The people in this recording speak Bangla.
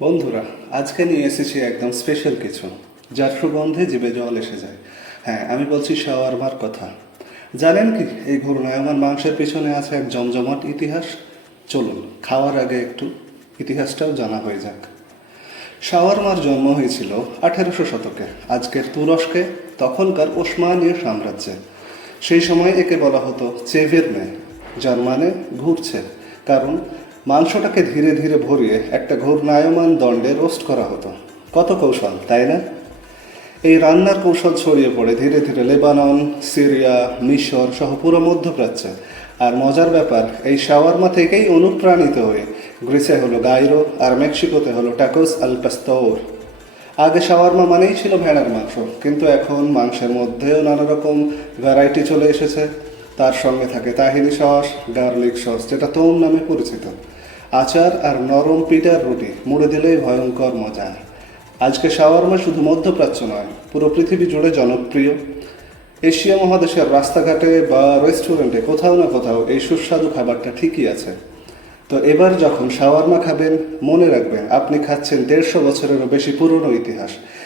বন্ধুরা, আজকে নিয়ে এসেছি একদম স্পেশাল কিছু, যার সুগন্ধে জিভে জল এসে যায়। হ্যাঁ, আমি বলছি শাওয়ারমার কথা। জানেন কি, এই ঘূর্ণায়মান মাংসের পিছনে আছে এক জমজমাট ইতিহাস। চলুন, খাওয়ার আগে একটু ইতিহাসটাও জানা হয়ে যাক। শাওয়ারমার জন্ম হয়েছিল 1800 শতকে, আজকের তুরস্কে, তখনকার ওসমানীয় সাম্রাজ্যে। সেই সময় একে বলা হতো চেভের মেয়ে, যার মানে ঘুরছে, কারণ মাংসটাকে ধীরে ধীরে ভরিয়ে একটা ঘূর্ণায়মান দণ্ডে রোস্ট করা হতো। কত কৌশল, তাই না? এই রান্নার কৌশল ছড়িয়ে পড়ে ধীরে ধীরে লেবানন, সিরিয়া, মিশর সহ পুরো মধ্যপ্রাচ্যে। আর মজার ব্যাপার, এই শাওয়ারমা থেকেই অনুপ্রাণিত হয়ে গ্রিসে হলো গাইরো, আর মেক্সিকোতে হলো টাকোস আল পাস্তোর। আগে শাওয়ারমা মানেই ছিল ভেড়ার মাংস, কিন্তু এখন মাংসের মধ্যেও নানা রকম ভ্যারাইটি চলে এসেছে। তার সঙ্গে থাকে তাহিনি সস, গার্লিক সস, যেটা তোম নামে পরিচিত, আচার আর নরম পিঠার রুটি, মুড়ে দিলেই ভয়ঙ্কর মজা। আজকে শাওয়ারমা শুধু মধ্যপ্রাচ্য নয়, পুরো পৃথিবী জুড়ে জনপ্রিয়। এশিয়া মহাদেশের রাস্তাঘাটে বা রেস্টুরেন্টে কোথাও না কোথাও এই সুস্বাদু খাবারটা ঠিকই আছে। তো এবার যখন শাওয়ারমা খাবেন, মনে রাখবেন আপনি খাচ্ছেন 150 বছরেরও বেশি পুরনো ইতিহাস।